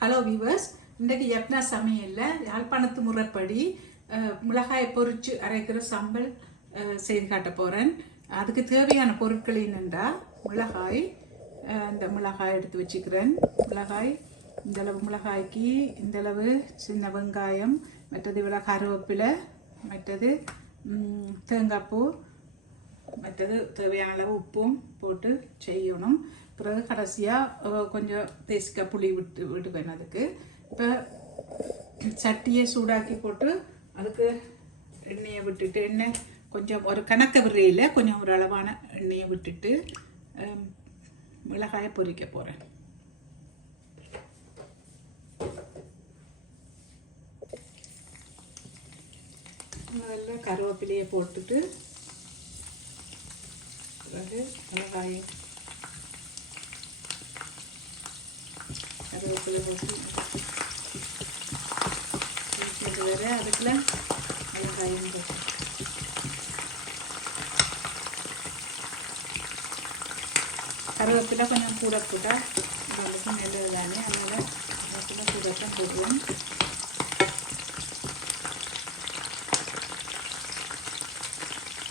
Hello viewers, இன்றைக்கு யப்னா சமையலில் யாழ்ப்பாணத்து முறைப்படி மிளகாயை பொரித்து அரைக்கிற சம்பல் செய்து காட்ட போகிறேன். அதுக்கு தேவையான பொருட்கள் என்னென்னா மிளகாய், இந்த மிளகாய் எடுத்து வச்சுக்கிறேன். மிளகாய் இந்தளவு மிளகாய்க்கு இந்தளவு சின்ன வெங்காயம், மற்றது இவ்வளோ கருவேப்பிலை, மற்றது தேங்காய்ப்பூ, மற்றது தேவையான அளவு உப்பும் போட்டு செய்யணும். பிறகு கடைசியாக கொஞ்சம் தேசிக்காய் புளி விடுவேன். அதுக்கு இப்போ சட்டியை சூடாக்கி போட்டு அதுக்கு எண்ணெயை விட்டுட்டு, எண்ணெய் கொஞ்சம் ஒரு கணக்க விரையில் கொஞ்சம் ஒரு அளவான எண்ணெயை விட்டுட்டு மிளகாயை பொரிக்க போகிறேன். முதல்ல கருவேப்பிலையை போட்டுட்டு பிறகு மிளகாயை கருவேப்பிலை போட்டு வேற அதுக்குள்ள மிளகாயும் போட்டு கருவேப்பிலை கொஞ்சம் கூட போட்டால் உடம்புக்கு நல்லது தானே, அதனால் கருவேப்பிலை கூட தான் போடுவேன்.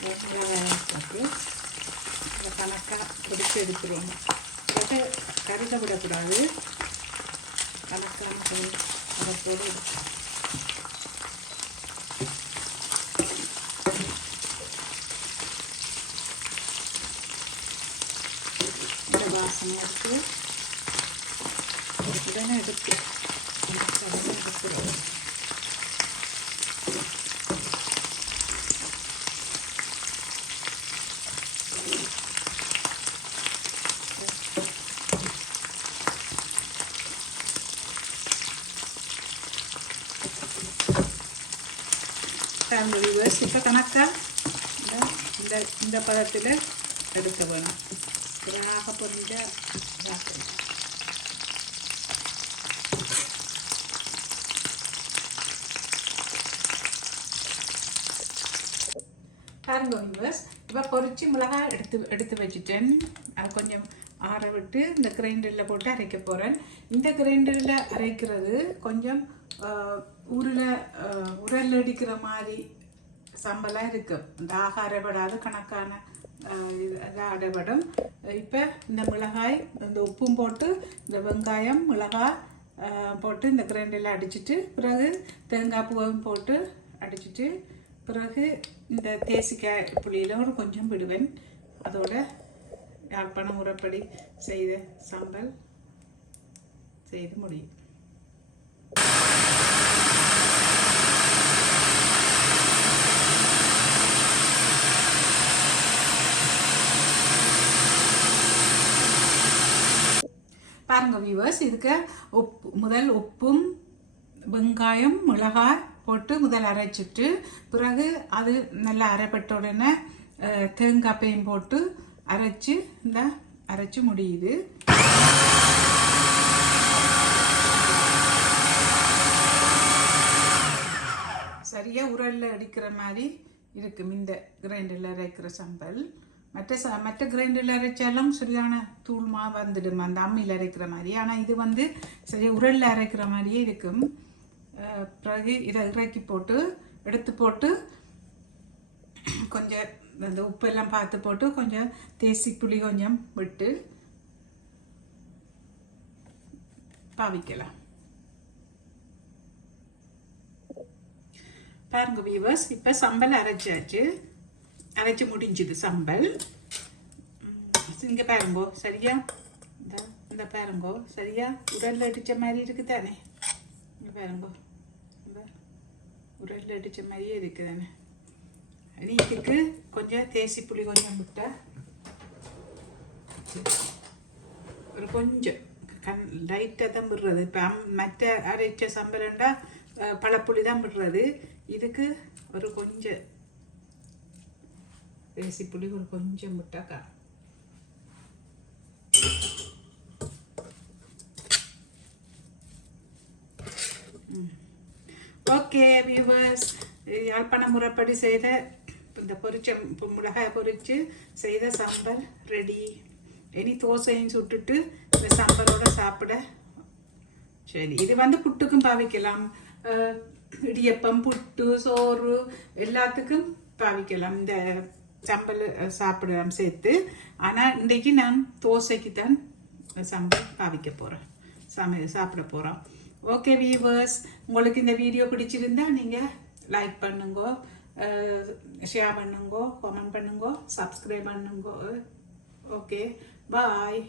மிளகாயம் போட்டு அதை கணக்காக பிடிச்சி எடுத்துருவோம். அதை கருக விடக்கூடாது, கணக்கான அதை போடு. இந்த வாசனை எடுத்து உடனே எடுத்து எடுத்துருவோம். வியூவர்ஸ், இப்போ கணக்காக இந்த பதத்தில் எடுக்க வேணும். ராக பொறிஞ்ச பாருங்க வியூவர்ஸ், இப்போ பொரிச்சு மிளகாய் எடுத்து வச்சுட்டேன். அது கொஞ்சம் ஆற விட்டு இந்த கிரைண்டரில் போட்டு அரைக்க போகிறேன். இந்த கிரைண்டரில் அரைக்கிறது கொஞ்சம் உரல் அடிக்கிற மாதிரி சம்பலாக இருக்குது. இந்த அரைபடாது, கணக்கான அரைபடும். இப்போ இந்த மிளகாய், இந்த உப்பும் போட்டு இந்த வெங்காயம் மிளகாய் போட்டு இந்த கிரைண்டரில் அடிச்சுட்டு, பிறகு தேங்காய் பூவும் போட்டு அடிச்சுட்டு, பிறகு இந்த தேசிக்காய் புளியில் ஒரு கொஞ்சம் விடுவேன். அதோட யாழ்ப்பாண முறைப்படி செய்த சம்பல் செய்து முடியும். பாருங்க வியூவர்ஸ், இதுக்கு முதல் உப்பும் வெங்காயம் மிளகாய் போட்டு முதல் அரைச்சிட்டு, பிறகு அது நல்லா அரைப்பட்ட உடனே தேங்காய்ப்பையும் போட்டு அரைச்சி முடியுது. சரியாக உரலில் அடிக்கிற மாதிரி இருக்கும் இந்த கிரைண்டரில் அரைக்கிற சம்பல். மற்ற கிரைண்டரில் அரைச்சாலும் சரியான தூள்மா வந்துடும், அந்த அம்மியில் அரைக்கிற மாதிரி. ஆனால் இது சரியாக உரலில் அரைக்கிற மாதிரியே இருக்கும். பிறகு இதை இறக்கி போட்டு எடுத்து போட்டு கொஞ்சம் அந்த உப்பெல்லாம் பார்த்து போட்டு கொஞ்சம் தேசி புளி கொஞ்சம் விட்டு பாவிக்கலாம். பாருங்க வியூவர்ஸ், இப்போ சம்பல் அரைச்சி முடிஞ்சுது சம்பல். இங்கே பாருங்கோ, சரியா இந்த பாருங்கோ, சரியா உரலில் அடித்த மாதிரி இருக்குது தானே. இங்கே பாருங்கோ, உரலில் அடித்த மாதிரியே இருக்குது தானே. இதுக்கு கொஞ்சம் தேசி புளி கொஞ்சம் விட்டா ஒரு கொஞ்சம் லைட்டாக தான் விடுறது. இப்போ மற்ற அரைச்ச சம்பளம்டா பழப்புளி தான் விடுறது. இதுக்கு ஒரு கொஞ்சம் தேசி புளி ஒரு கொஞ்சம் விட்டாக்கா. ஓகே வியூவர்ஸ், யாழ்ப்பாண முறைப்படி செய்த இந்த மிளகாய் பொரிச்சு செய்த சம்பல் ரெடி. இனி தோசையும் சுட்டுட்டு இந்த சம்பலோட சாப்பிட சரி, இது வந்து புட்டுக்கும் பாவிக்கலாம், இடியப்பம், புட்டு, சோறு எல்லாத்துக்கும் பாவிக்கலாம் இந்த சம்பல் சாப்பிடலாம் சேர்த்து. ஆனால் இன்றைக்கு நான் தோசைக்கு தான் சம்பல் பாவிக்க போகிறேன், சாப்பிட போகிறோம். ஓகே வீவர்ஸ், உங்களுக்கு இந்த வீடியோ பிடிச்சிருந்தா நீங்கள் லைக் பண்ணுங்க, ஷேர் பண்ணுங்க, கமெண்ட் பண்ணுங்க, சப்ஸ்கிரைப் பண்ணுங்க. ஓகே, பாய்.